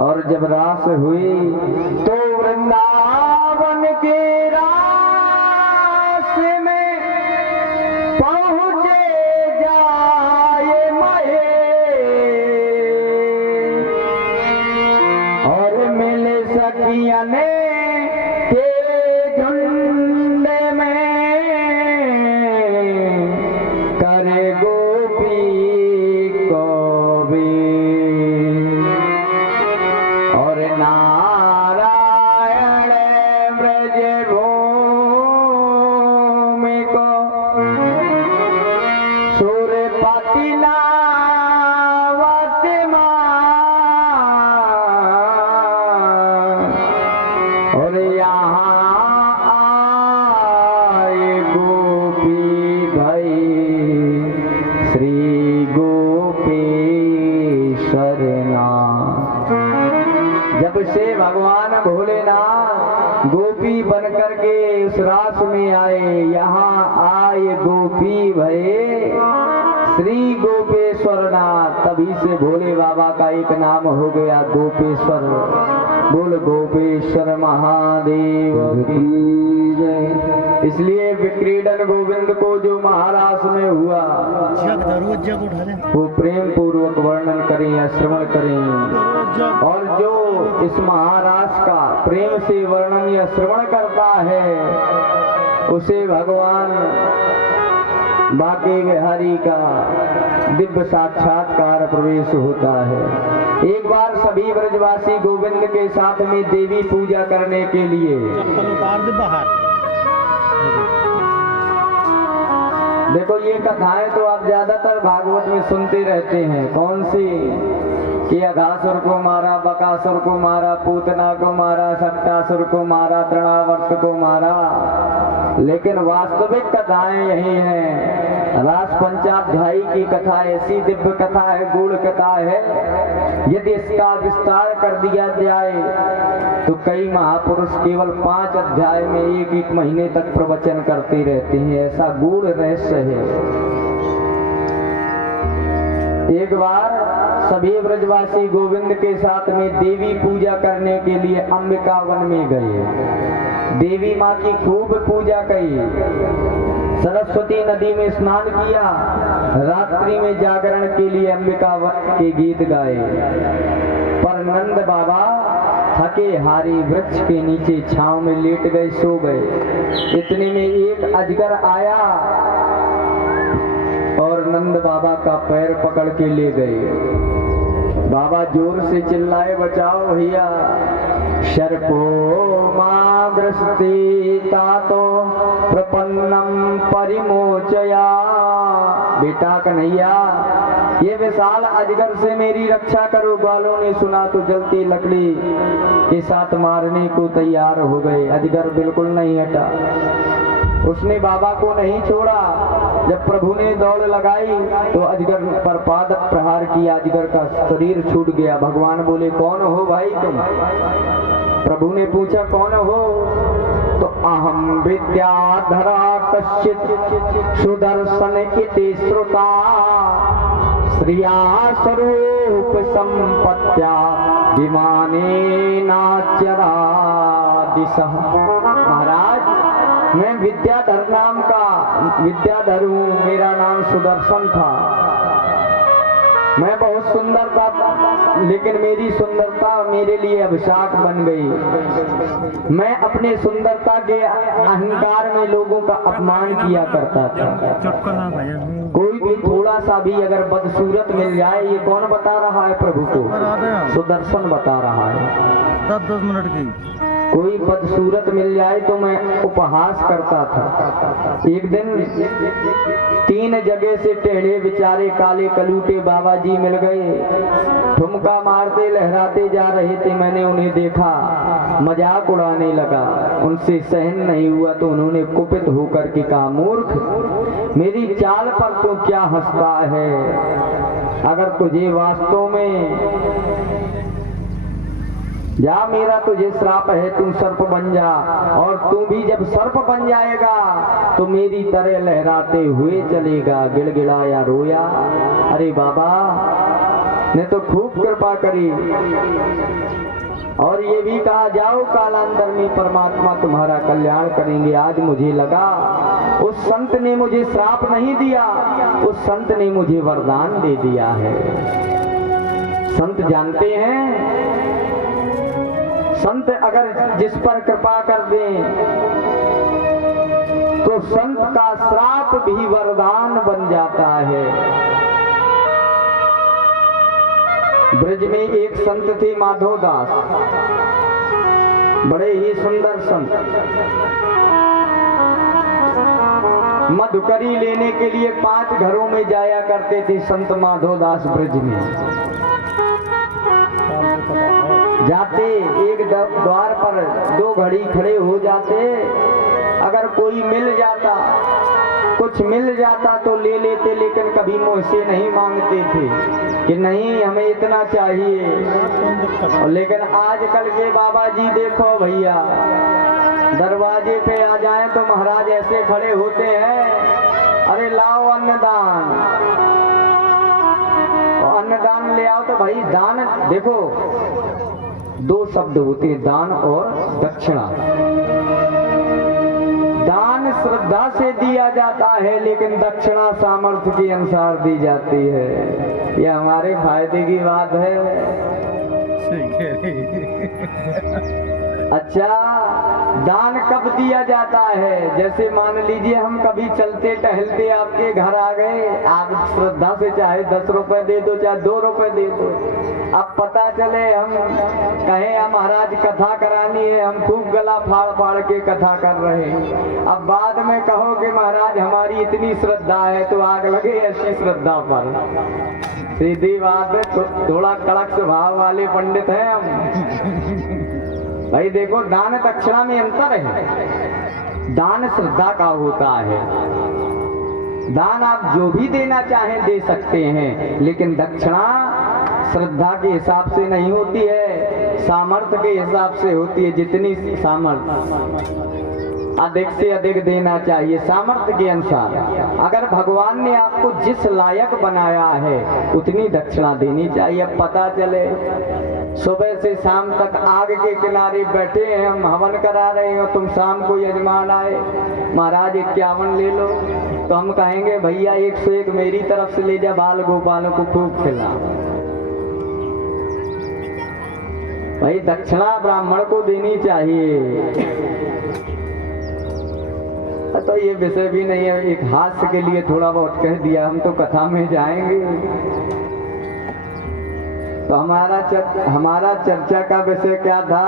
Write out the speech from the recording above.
और जब रास हुई तो वृंदावन के रास में पहुंचे जाए महे और मिले सखिया ने के झुंड में करे गोपी को भी और नारायण ब्रज भूमि को सूर्य पातिला और यहाँ आए गोपी भाई श्री गोपेश्वर नाथ। जब से भगवान भोलेनाथ गोपी बनकर के उस रास में आए, यहाँ आए गोपी भये श्री गोपेश्वर नाथ। तभी से भोले बाबा का एक नाम हो गया गोपेश्वर। बोल गोपेश्वर महादेव की जय। इसलिए विक्रीडन गोविंद को जो महारास में हुआ वो प्रेम पूर्वक वर्णन करें या श्रवण करें, और जो इस महारास का प्रेम से वर्णन या श्रवण करता है उसे भगवान बाके बिहारी का दिव्य साक्षात्कार प्रवेश होता है। एक बार सभी ब्रजवासी गोविंद के साथ में देवी पूजा करने के लिए देखो, ये कथाएं तो आप ज्यादातर भागवत में सुनते रहते हैं। कौन सी? कि अघासुर को मारा, बकासुर को मारा, पूतना को मारा, सट्टासुर को मारा, तृणावर्त को मारा। लेकिन वास्तविक कथाएं यही हैं। रास पंचाध्यायी की कथा ऐसी दिव्य कथा है, गूढ़ कथा है। यदि इसका विस्तार कर दिया जाए तो कई महापुरुष केवल 5 अध्याय में एक महीने तक प्रवचन करते रहते हैं। ऐसा गूढ़ रहस्य है। एक बार सभी ब्रजवासी गोविंद के साथ में देवी पूजा करने के लिए अंबिका वन में गए। देवी माँ की खूब पूजा की, सरस्वती नदी में स्नान किया, रात्रि में जागरण के लिए अंबिका वन के गीत गाए। पर नंद बाबा थके हारे वृक्ष के नीचे छांव में लेट गए, सो गए। इतने में एक अजगर आया और नंद बाबा का पैर पकड़ के ले गए। बाबा जोर से चिल्लाए, बचाओ भैया। शर्पो माग्रस्ते तातो प्रपन्नम परिमोचया। बेटा कन्हैया, ये विशाल अजगर से मेरी रक्षा करो। ग्वालों ने सुना तो जलती लकड़ी के साथ मारने को तैयार हो गए। अजगर बिल्कुल नहीं हटा, उसने बाबा को नहीं छोड़ा। जब प्रभु ने दौड़ लगाई तो अजगर पर पाद प्रहार किया, अजगर का शरीर छूट गया। भगवान बोले, कौन हो भाई तुम? प्रभु ने पूछा, कौन हो? तो अहम विद्याधरा कश्चित सुदर्शन इति श्रुता श्रिया स्वरूप संपत्त्या विमाने नाच्यरा दिशः। महाराज, मैं विद्याधर नाम का विद्याधर हूँ। मेरा नाम सुदर्शन था। मैं बहुत सुंदर था, लेकिन मेरी सुंदरता मेरे लिए अभिशाप बन गई। मैं अपने सुंदरता के अहंकार में लोगों का अपमान किया करता था। कोई भी थोड़ा सा भी अगर बदसूरत मिल जाए, ये कौन बता रहा है? प्रभु को सुदर्शन बता रहा है। 10 मिनट की कोई बदसूरत मिल जाए तो मैं उपहास करता था। एक दिन 3 जगह से टेढ़े बेचारे काले कलूटे बाबा जी मिल गए। ठुमका मारते लहराते जा रहे थे। मैंने उन्हें देखा, मजाक उड़ाने लगा। उनसे सहन नहीं हुआ तो उन्होंने कुपित होकर के कहा, मूर्ख, मेरी चाल पर तो क्या हंसता है? अगर तुझे वास्तव में जा, मेरा तुझे श्राप है, तू सर्प बन जा। और तू भी जब सर्प बन जाएगा तो मेरी तरह लहराते हुए चलेगा। गिड़गिड़ाया, रोया। अरे बाबा, ने तो खूब कृपा करी। और ये भी कहा जाओ कालांतर में परमात्मा तुम्हारा कल्याण करेंगे। आज मुझे लगा उस संत ने मुझे श्राप नहीं दिया, उस संत ने मुझे वरदान दे दिया है। संत जानते हैं, संत अगर जिस पर कृपा कर दें तो संत का श्राप भी वरदान बन जाता है। ब्रज में एक संत थे माधोदास, बड़े ही सुंदर संत। मधुकरी लेने के लिए 5 घरों में जाया करते थे संत माधोदास। ब्रज में जाते एक द्वार पर 2 घड़ी खड़े हो जाते, अगर कोई मिल जाता, कुछ मिल जाता तो ले लेते, लेकिन कभी मुझसे नहीं मांगते थे कि नहीं हमें इतना चाहिए। लेकिन आजकल के बाबा जी देखो भैया, दरवाजे पे आ जाएं तो महाराज ऐसे खड़े होते हैं, अरे लाओ अन्नदान, और अन्नदान ले आओ तो भाई दान देखो, 2 शब्द होते हैं, दान और दक्षिणा। दान श्रद्धा से दिया जाता है, लेकिन दक्षिणा सामर्थ्य के अनुसार दी जाती है। यह हमारे फायदे की बात है। अच्छा, दान कब दिया जाता है? जैसे मान लीजिए हम कभी चलते टहलते आपके घर आ गए, आप श्रद्धा से चाहे 10 रुपए दे दो, चाहे 2 रुपए दे दो। अब पता चले हम कहें हम महाराज कथा करानी है, हम खूब गला फाड़ फाड़ के कथा कर रहे हैं। अब बाद में कहो कि महाराज हमारी इतनी श्रद्धा है, तो आग लगे ऐसी श्रद्धा पर। सीधी बात है, थोड़ा कड़क स्वभाव वाले पंडित हैं हम। भाई देखो, दान दक्षिणा में अंतर है। दान श्रद्धा का होता है, दान आप जो भी देना चाहें दे सकते हैं, लेकिन दक्षिणा श्रद्धा के हिसाब से नहीं होती है, सामर्थ्य के हिसाब से होती है। जितनी सामर्थ्य, अधिक से अधिक देना चाहिए सामर्थ्य के अनुसार। अगर भगवान ने आपको जिस लायक बनाया है उतनी दक्षिणा देनी चाहिए। अब पता चले सुबह से शाम तक आग के किनारे बैठे हैं, हम हवन करा रहे हो, तुम शाम को यजमान आए महाराज 51 ले लो, तो हम कहेंगे भैया 101 मेरी तरफ से ले जा, बाल गोपालों को खूब खिला। भाई दक्षिणा ब्राह्मण को देनी चाहिए। तो ये विषय भी नहीं है, एक हास्य के लिए थोड़ा बहुत कह दिया, हम तो कथा में जाएंगे। तो हमारा चर्चा का विषय क्या था?